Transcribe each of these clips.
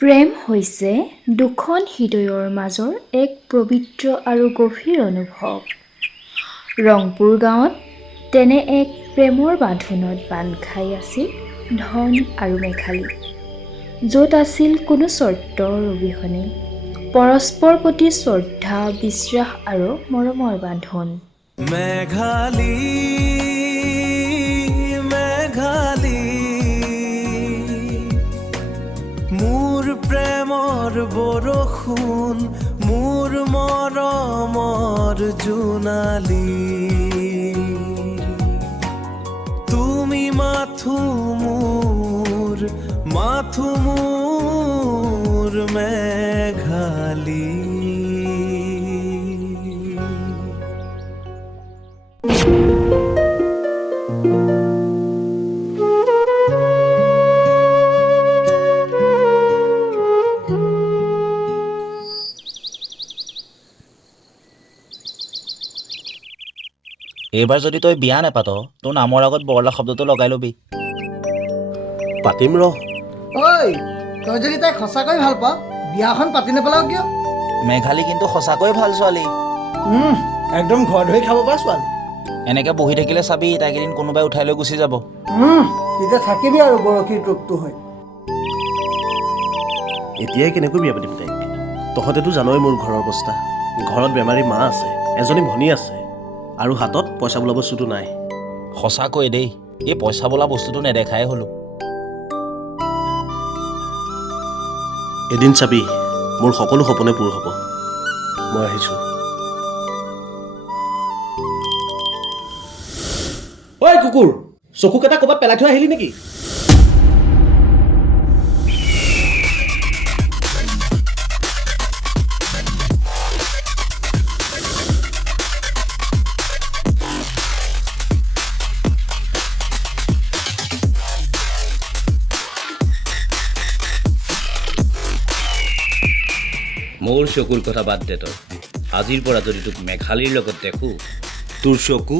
প্ৰেম হৈছে দুখন হৃদয়ৰ মাজৰ এক পবিত্ৰ আৰু গভীৰ অনুভৱ। ৰংপুৰ গাঁৱত তেনে এক প্ৰেমৰ বান্ধোনত বান্ধ খাই আছিল ধন আৰু মেঘালী, য'ত আছিল কোনো চৰ্তৰ অবিহনে পৰস্পৰ প্ৰতি শ্ৰদ্ধা, বিশ্বাস আৰু মৰমৰ বান্ধোন। মেঘালী মেঘালী মোৰ প্ৰেমৰ বৰষুণ, মোৰ মৰমৰ জোনালী, তুমি মাথো মোৰ মেঘালী। এইবাৰ যদি তই বিয়া নেপাত, তোৰ নামৰ আগত বৰলা শব্দটো লগাই ল'বি। পাতিম ৰ। ঐ, তই যদি তাইক সঁচাকৈ ভাল পাৱ, বিয়াখন পাতি নেপেলাও কিয়? মেঘালী কিন্তু সঁচাকৈ ভাল ছোৱালী। একদম ঘৰ ধৰি খাব পৰা ছোৱালী। এনেকে বহি থাকিলে চাবি, তাইক এদিন কোনোবাই উঠাই লৈ গুচি যাব। তেতিয়া থাকিবি আৰু বৰশীৰ টোপটো হৈ। এতিয়াই কেনেকৈ বিয়া পাতিম তাইক? তহঁতেতো জানই মোৰ ঘৰৰ অৱস্থা। ঘৰত বেমাৰী মা আছে, এজনী ভনী আছে, আৰু হাতত পইচা বোলা বস্তুটো নাই। সঁচাকৈ দেই, এই পইচা বোলা বস্তুটো নেদেখাই হ'লো। এদিন চাবি, মোৰ সকলো সপোনে পূৰ হ'ব। মই আহিছোঁ। ঐ কুকুৰ, চকুকেইটা ক'ৰবাত পেলাই থৈ আহিলি নেকি? মোৰ চকুৰ কথা বাদ দে তই। আজিৰ পৰা যদি তোক মেঘালীৰ লগত দেখোঁ, তোৰ চকু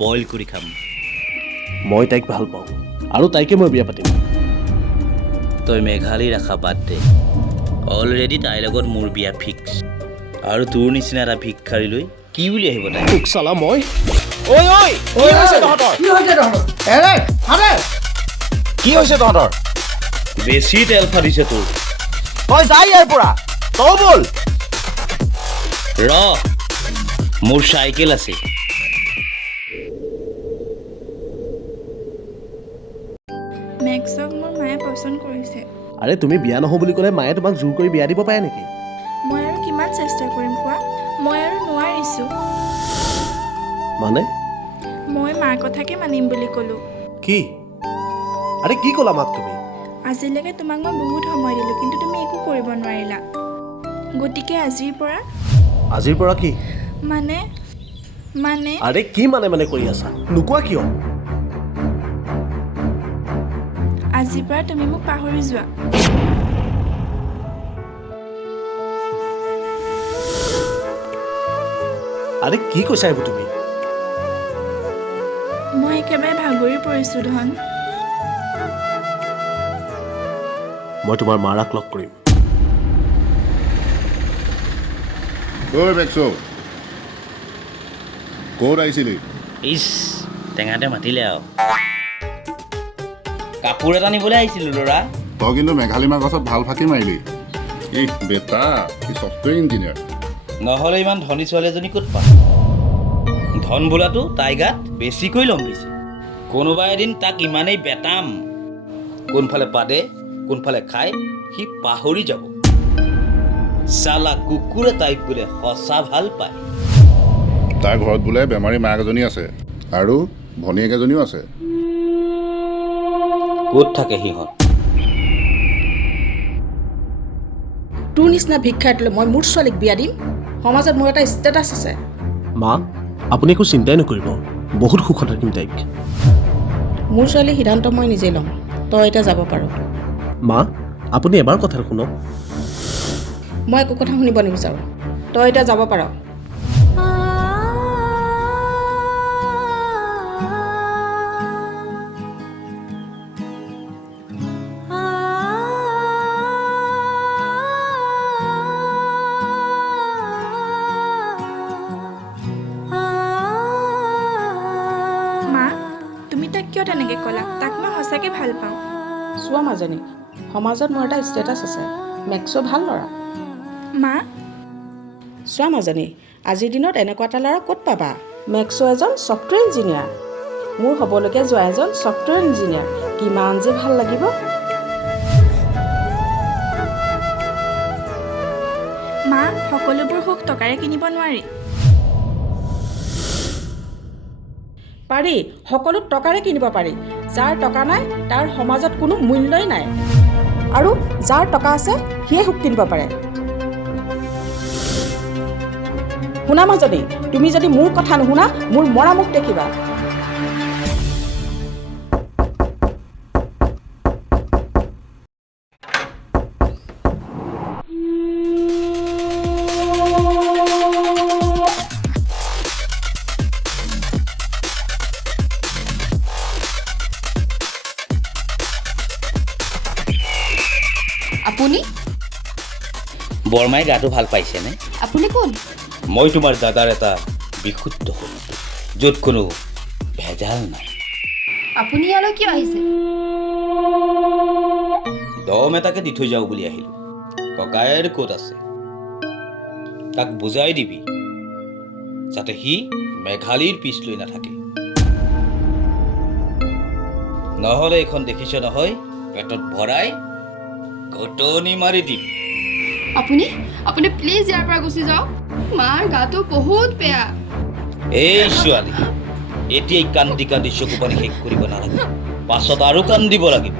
বইল কৰি খাম। মই তাইক ভাল পাওঁ, আৰু তাইকে মই বিয়া পাতিম। তই মেঘালীৰ আশা বাদ দে। অলৰেডি তাইৰ লগত মোৰ বিয়া ফিক্স। আৰু তোৰ নিচিনা এটা ভিক্ষাৰীলৈ কি বুলি আহিব তাই? তোক চালা মই। ঐ কি হৈছে তহঁতৰ? কি হৈছে তহঁতৰ? কি হৈছে তহঁতৰ? বেছি তেল ফাটিছে তোৰ। তই যা ইয়াৰ পৰা, তই বল। মোৰ চাইকেল আছে। মেক্সক মোৰ মায়ে পচন্দ কৰিছে। আৰে তুমি বিয়া নহওঁ বুলি ক'লে মায়ে তোমাক জোৰ কৰি বিয়া দিব পাৰে নেকি? মই আৰু কিমান চেষ্টা কৰিম কোৱা? মই আৰু নোৱাৰিছোঁ। মানে? মই মাৰ কথাকে মানিম বুলি ক'লোঁ। কি? আৰে কি ক'লা মাক তুমি? আজিলৈকে তোমাক মই বহুত সময় দিলোঁ, কিন্তু তুমি একো কৰিব নোৱাৰিলা। গতিকে আজিৰ পৰা কি? মানে আৰে কি মানে কৰি আছা? নোকোৱা কিয়? আজিৰ পৰা তুমি মোক পাহৰি যোৱা। আৰে কি কৈছা এইবোৰ তুমি? মই একেবাৰে ভাগৰি পৰিছোঁ ধন। মই তোমাৰ মাৰাক লগ কৰিম। ঐ বেকছো, ক'ত আহিছিলি? ইছ, টেঙাতে মাতিলে আৰু। কাপোৰ এটা নিবলৈ আহিছিলোঁ ল'ৰা। তই কিন্তু মেঘালীমাৰ গছত ভাল ফাঁকি মাৰিলি। বেটা, সি ছফ্টৱেৰ ইঞ্জিনিয়াৰ। নহ'লে ইমান ধনী ছোৱালী এজনী ক'ত পাম? ধন বোলাটো তাই গাত বেছিকৈ লম্বিছে। কোনোবা এদিন তাক ইমানেই বেটাম, কোনফালে পাদে কোনফালে খাই সি পাহৰি যাব। চালা কুকুৰে তাইক বোলে সঁচা ভাল পায়। তাৰ ঘৰত বোলে বেমাৰী মাক এজনী আছে, আৰু ভনীয়েক এজনীও আছে। ক'ত থাকে সিহঁত? তোৰ নিচিনা ভিক্ষাৰীটোলৈ মই মোৰ ছোৱালীক বিয়া দিম? সমাজত মোৰ এটা ষ্টেটাছ আছে। মা, আপুনি একো চিন্তাই নকৰিব, বহুত সুখত ৰাখিম তাইক। মোৰ ছোৱালীৰ সিদ্ধান্ত মই নিজেই ল'ম। তই এতিয়া যাব পাৰ। মা, আপুনি এবাৰ কথাটো শুনক। মই একো কথা শুনিব নিবিচাৰোঁ। তই এতিয়া যাব পাৰ। সঁচাকৈ ভাল পাওঁ। চোৱা মাজনী, সমাজত মোৰ এটা ষ্টেটাছ আছে, মেক্সো ভাল ল'ৰা। মা, চোৱা মাজনী, আজিৰ দিনত এনেকুৱা এটা ল'ৰা ক'ত পাবা? মেক্সো এজন ছফ্টৱেৰ ইঞ্জিনিয়াৰ। মোৰ হ'বলগীয়া যোৱা এজন ছফ্টৱেৰ ইঞ্জিনিয়াৰ। কিমান যে ভাল লাগিব। মা, সকলোবোৰ সুখ টকাৰে কিনিব নোৱাৰি। পাৰি, সকলো টকাৰে কিনিব পাৰি। যাৰ টকা নাই তাৰ সমাজত কোনো মূল্যই নাই, আৰু যাৰ টকা আছে সিয়ে সুখ কিনিব পাৰে। শুনা মাজনী, তুমি যদি মোৰ কথা নুশুনা, মোৰ মৰা মুখ দেখিবা। আপুনি বৰমাই গাটো ভাল পাইছেনে? আপুনি কোন? মই তোমাৰ দাদাৰ এটা বিশুদ্ধ সন্তান, য'ত কোনো ভেজাল নাই। আপুনি ইয়ালৈ কিয় আহিছে? দম এটাকে দি থৈ যাওঁ বুলি আহিলোঁ। ককায়েৰ ক'ত আছে তাক বুজাই দিবি, যাতে সি মেঘালীৰ পিছ লৈ নাথাকে। নহ'লে এইখন দেখিছ নহয়, পেটত ভৰাই ঘটনি মাৰি দিম। আপুনি প্লিজ ইয়াৰ পৰা গুচি যাওক। মাৰ গাটো বহুত বেয়া। এই ছোৱালী, এতিয়াই কান্দি কান্দি চকু পানী শেষ কৰিব নালাগে, পাছত আৰু কান্দিব লাগিব,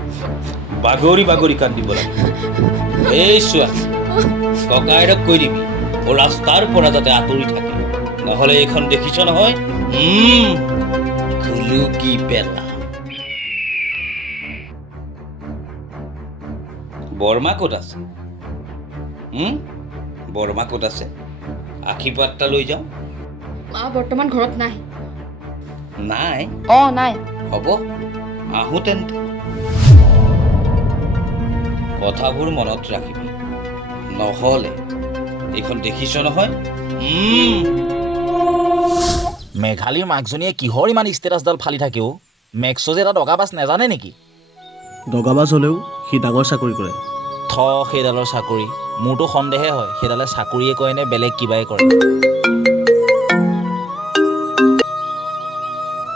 বাগৰি বাগৰি কান্দিব লাগিব। এই ছোৱালী, ককায়েৰক কৈ দিবি ও ৰাস্তাৰ পৰা যাতে আঁতৰি থাকে, নহ'লে এইখন দেখিছ নহয়, খুলুকি পেলা। বৰমা ক'ত আছে? বৰমা ক'ত আছে? আশীৰ্বাদটা লৈ যাওঁ। মা বৰ্তমান ঘৰত নাই। নাই? নাই। হ'ব, আহোঁ তেন্তে। কথাবোৰ মনত ৰাখিবি, নহ'লে এইখন দেখিছ নহয়। মেঘালীৰ মাকজনীয়ে কিহৰ ইমান ষ্টেটাছডাল ফালি থাকেও? মেক্সো যে এটা দগাবাজ নাজানে নেকি? দগাবাজ হ'লেও সি ডাঙৰ চাকৰি কৰে। সেইডালৰ চাকৰি মোৰতো সন্দেহে হয়, সেইডালে চাকৰিয়ে কৰে নে বেলেগ কিবাই কৰে।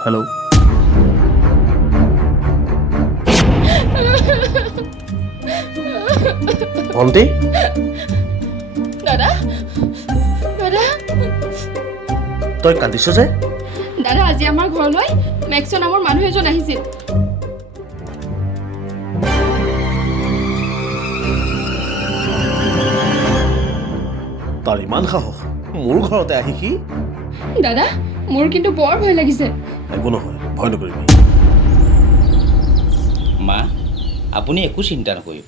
হেল্ল', ভণ্টি? দাদা, তই কান্দিছ যে? দাদা, আজি আমাৰ ঘৰলৈ মেক্সো নামৰ মানুহ এজন আহিছিল। তাৰ ইমান সাহস, মোৰ ঘৰতে আহি সি? দাদা, মোৰ কিন্তু বৰ ভয় লাগিছে। একো নহয়, ভয় নকৰিবি। মা, আপুনি একো চিন্তা নকৰিব,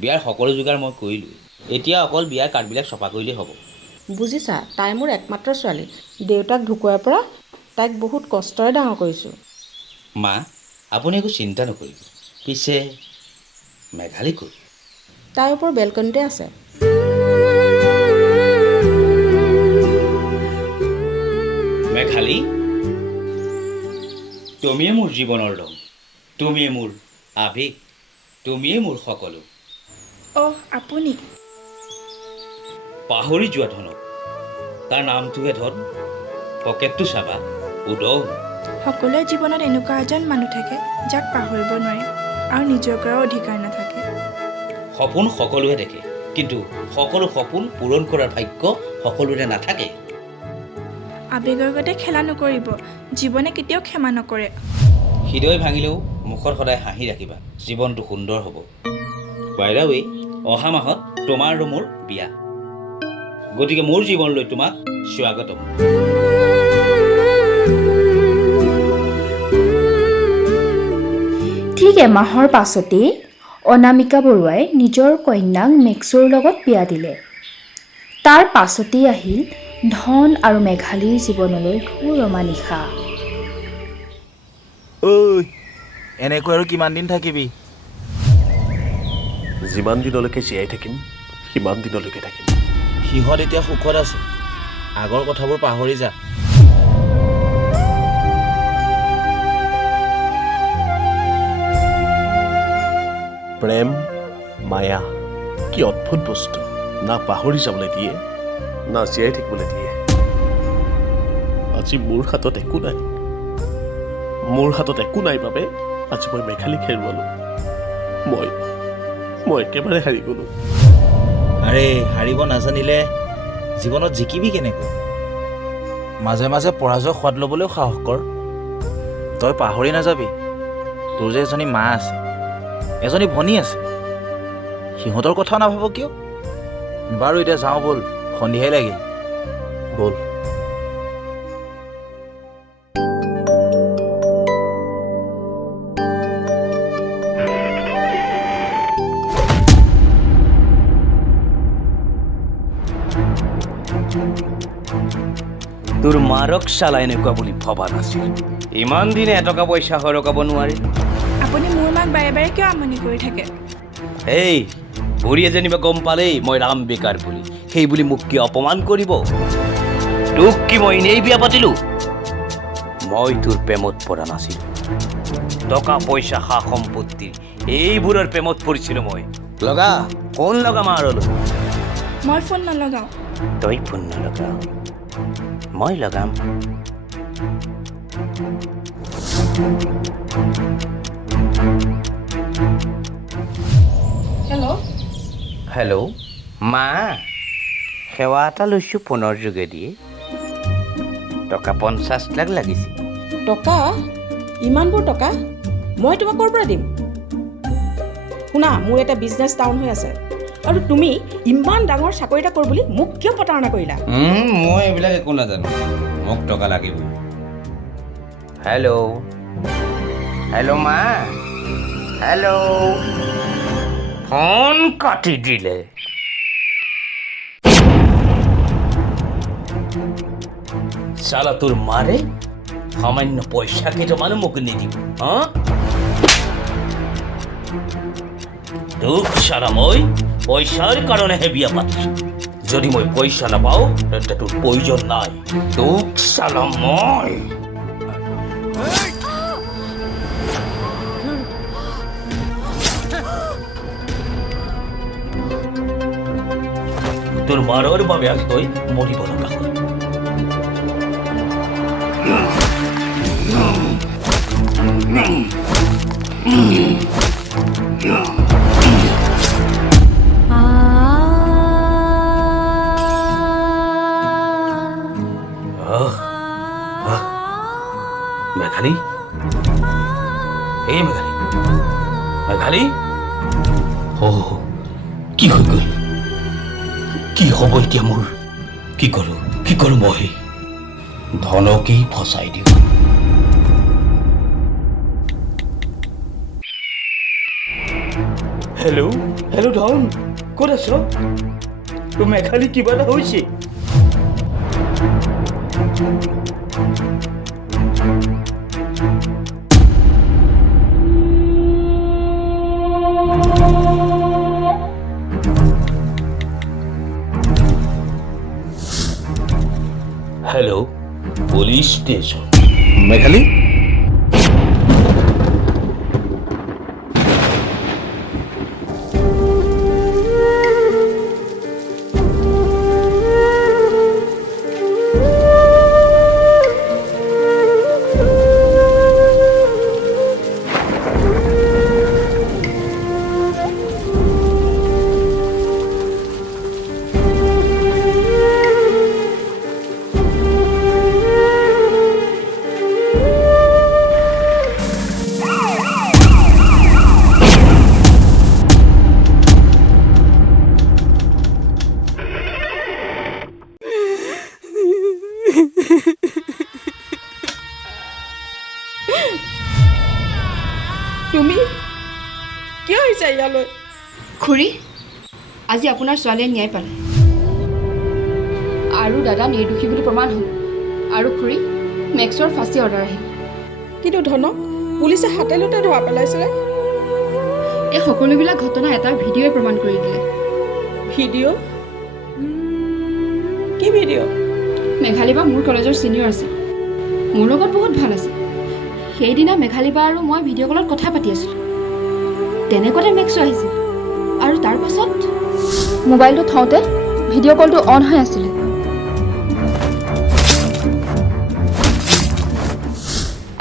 বিয়াৰ সকলো যোগাৰ মই কৰিলোঁ। এতিয়া অকল বিয়াৰ কাৰ্ডবিলাক চপা কৰিলেই হ'ব। বুজিছা, তাই মোৰ একমাত্ৰ ছোৱালী। দেউতাক ঢুকুৱাৰ পৰা তাইক বহুত কষ্টৰে ডাঙৰ কৰিছোঁ। মা, আপুনি একো চিন্তা নকৰিব। পিছে মেঘালী ক'ত? তাইৰ ওপৰ বেলকনিতে আছে। মেঘালী, তুমিয়ে মোৰ জীৱনৰ ৰং, তুমিয়ে মোৰ আৱেগ, তুমিয়ে মোৰ সকলো। আপুনি? পাহৰি যোৱা ধনক, তাৰ নামটোহে ধন, পকেটটো চাবা উদং। সকলোৰে জীৱনত এনেকুৱা এজন মানুহ থাকে যাক পাহৰিব নোৱাৰি আৰু নিজৰ কৰাৰ অধিকাৰ নাথাকে। সপোন সকলোৱে দেখে, কিন্তু সকলো সপোন পূৰণ কৰাৰ ভাগ্য সকলোৰে নাথাকে। আৱেগৰ গতে খেলা নকৰিব, জীৱনে কেতিয়াও ক্ষমা নকৰে। হৃদয় ভাঙিলেও মুখত সদায় হাঁহি ৰাখিবা, জীৱনটো সুন্দৰ হ'ব। বাই দ্য ৱে, অহা মাহত তোমাৰ আৰু মোৰ বিয়া, গতিকে মোৰ জীৱনলৈ তোমাক স্বাগতম। ঠিক এমাহৰ পাছতেই অনামিকা বৰুৱাই নিজৰ কন্যাক মেক্সোৰ লগত বিয়া দিলে। তাৰ পাছতেই আহিল ধন আৰু মেঘালীৰ জীৱনলৈ ঘোৰ অমানিশা। ঐ, এনেকৈ আৰু কিমান দিন থাকিবি? যিমান দিনলৈকে জীয়াই থাকিম, সিমান দিনলৈকে থাকিম। সিহঁত এতিয়া সুখত আছে, আগৰ কথাবোৰ পাহৰি যা। প্ৰেম মায়া কি অদ্ভুত বস্তু না পাহৰি যাবলৈ দিয়ে না জীয়াই থাকিবলৈ দিয়ে আজি মোৰ হাতত একো নাই বাবে আজি মই মেঘালীক হেৰুৱালো মই একেবাৰে হাৰি গ'লো আৰে হাৰিব নাজানিলে জীৱনত জিকিবি কেনেকৈ মাজে মাজে পৰাজয় সোৱাদ ল'বলৈও সাহস কৰ তই পাহৰি নাযাবি তোৰ যে এজনী মা আছে এজনী ভনী আছে সিহঁতৰ কথাও নাভাব কিয় বাৰু এতিয়া যাওঁ ব'ল সন্ধিয়াই লাগিল ব'ল তোৰ মাৰক চালা এনেকুৱা বুলি ভবা নাছিল ইমান দিনে এটকা পইচা সৰকাব নোৱাৰে আপুনি মোৰ মাক বাৰে বাৰে কিয় আমনি কৰি থাকে এই বুঢ়ীয়ে যেনিবা গম পালেই মই ৰাম বেকাৰ বুলি সেই বুলি মোক কি অপমান কৰিব তোক কি মই এনেই বিয়া পাতিলো মই তোৰ প্ৰেমত পৰা নাছিলো টকা পইচা সা সম্পত্তি এইবোৰৰ প্ৰেমত পৰিছিলো মই লগা ফোন লগা মাৰলৈ মই ফোন নলগাওঁ তই ফোন নলগা মই লগাম হেল্ল' মা সেৱা এটা লৈছোঁ ফোনৰ যোগেদি টকা 50 লাখ লাগিছিল টকা ইমানবোৰ টকা মই তোমাক ক'ৰ পৰা দিম শুনা মোৰ এটা বিজনেছ ডাউন হৈ আছে আৰু তুমি ইমান ডাঙৰ চাকৰি এটা কৰোঁ বুলি মোক কিয় প্ৰতাৰণা কৰিলা মই এইবিলাক একো নাজানো মোক টকা লাগিব হেল্ল' মা হেল্ল' ফোন কাটি দিলে চালা তোৰ মাৰে সামান্য পইচা কেইটামানো মোক নিদিব তোক চালা মই পইচাৰ কাৰণেহে বিয়া পাতিছো যদি মই পইচা নাপাওঁ তেন্তে তোৰ প্ৰয়োজন নাই তোক চালা মই তোৰ মাৰৰ বাবে আজ তই মৰিব লগা হ'ল মেঘালী এই মেঘালী কি হৈ গ'ল কি হ'ব এতিয়া মোৰ কি কৰোঁ মই ধনকেই ফচাই দিওঁ হেল্ল' ধন ক'ত আছ মেঘালী কিবা এটা হৈছে হেল্ল' পুলিচ ষ্টেচন মেঘালী তুমি কিয় আহিছা ইয়ালৈ খুৰী আজি আপোনাৰ ছোৱালীয়ে ন্যায় পালে আৰু দাদা নিৰ্দোষী বুলি প্ৰমাণ হ'ল আৰু খুৰী মেক্সৰ ফাঁচী অৰ্ডাৰ আহিল কিন্তু ধনক পুলিচে হাতে লোতে ধৰা পেলাইছিলে এই সকলোবিলাক ঘটনা এটা ভিডিঅ'ই প্ৰমাণ কৰি দিলে ভিডিঅ' কি ভিডিঅ' মেঘালী বা মোৰ কলেজৰ ছিনিয়ৰ আছিল মোৰ লগত বহুত ভাল আছিল সেইদিনা মেঘালী বা আৰু মই ভিডিঅ' কলত কথা পাতি আছিলোঁ তেনেকুৱাতে মেক্সো আহিছিল আৰু তাৰ পাছত মোবাইলটো থওঁতে ভিডিঅ' কলটো অন হৈ আছিলে।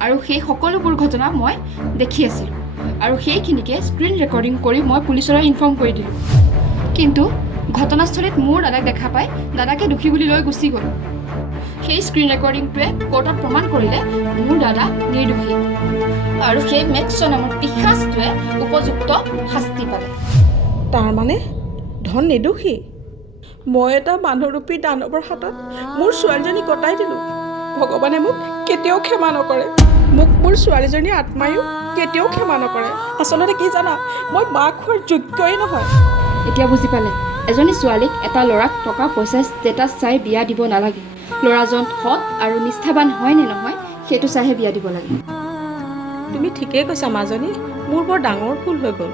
আৰু সেই সকলোবোৰ ঘটনা মই দেখি আছিলোঁ আৰু সেইখিনিকে স্ক্ৰীণ ৰেকৰ্ডিং কৰি মই পুলিচলৈ ইনফৰ্ম কৰি দিলোঁ। কিন্তু ঘটনাস্থলীত মোৰ দাদাক দেখা পাই দাদাকে দোষী বুলি লৈ গুচি গ'ল। সেই স্ক্ৰীণ ৰেকৰ্ডিংটোৱে কোৰ্টত প্ৰমাণ কৰিলে মোৰ দাদা নিৰ্দোষী আৰু সেই মেক্সো নামৰ পিশাচটোৱে উপযুক্ত শাস্তি পালে। তাৰমানে ধন নিৰ্দোষী। মই এটা মানুহৰূপী দানৱৰ হাতত মোৰ ছোৱালীজনী কটাই দিলোঁ। ভগৱানে মোক কেতিয়াও ক্ষমা নকৰে। মোক মোৰ ছোৱালীজনীৰ আত্মায়ো কেতিয়াও ক্ষমা নকৰে। আচলতে কি জানা, মই মাক হোৱাৰ যোগ্যই নহয়। এতিয়া বুজি পালে, এজনী ছোৱালীক এটা ল'ৰাক টকা পইচা ষ্টেটাছ চাই বিয়া দিব নালাগে। ল'ৰাজন সৎ আৰু নিষ্ঠাৱান হয় নে নহয় সেইটো চাইহে বিয়া দিব লাগে। তুমি ঠিকেই কৈছা মাজনী, মোৰ বৰ ডাঙৰ ভুল হৈ গ'ল।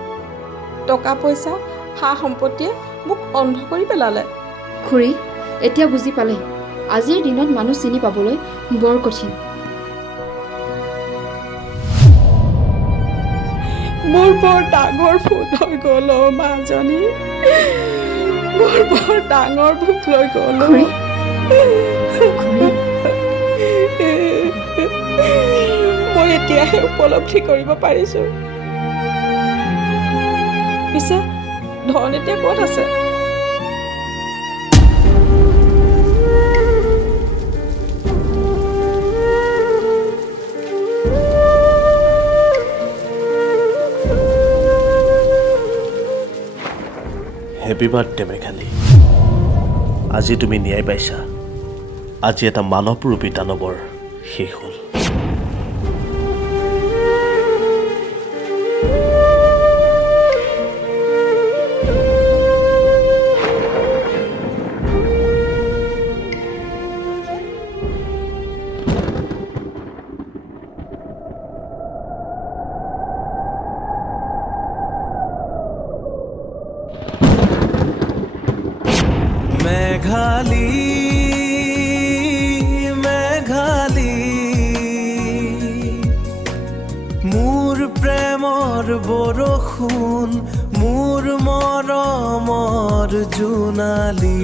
টকা পইচা সা সম্পত্তিয়ে মোক অন্ধ কৰি পেলালে। খুৰী এতিয়া বুজি পালে, আজিৰ দিনত মানুহ চিনি পাবলৈ বৰ কঠিন। মোৰ বৰ ডাঙৰ ভুল হৈ গ'ল মাজনী, মোৰ বৰ ডাঙৰ ভুল হৈ গ'ল। মই এতিয়াহে উপলব্ধি কৰিব পাৰিছোঁ। পিছে ধন এতিয়া ক'ত আছে? Happy birthday Meghali. আজি তুমি ন্যায় পাইছা। আজি এটা মানৱৰূপী দানৱৰ শেষ হ'ল। মেঘালী মেঘালী মোৰ প্ৰেমৰ বৰষুণ, মোৰ মৰমৰ জোনালী,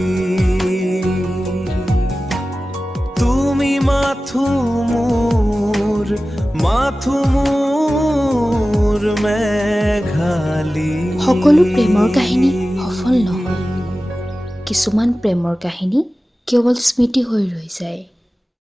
তুমি মাথো মোৰ মেঘালী। সকলো প্ৰেমৰ কাহিনী সফল নহয়। কিছুমান প্ৰেমৰ কাহিনী কেৱল স্মৃতি হৈ ৰৈ যায়।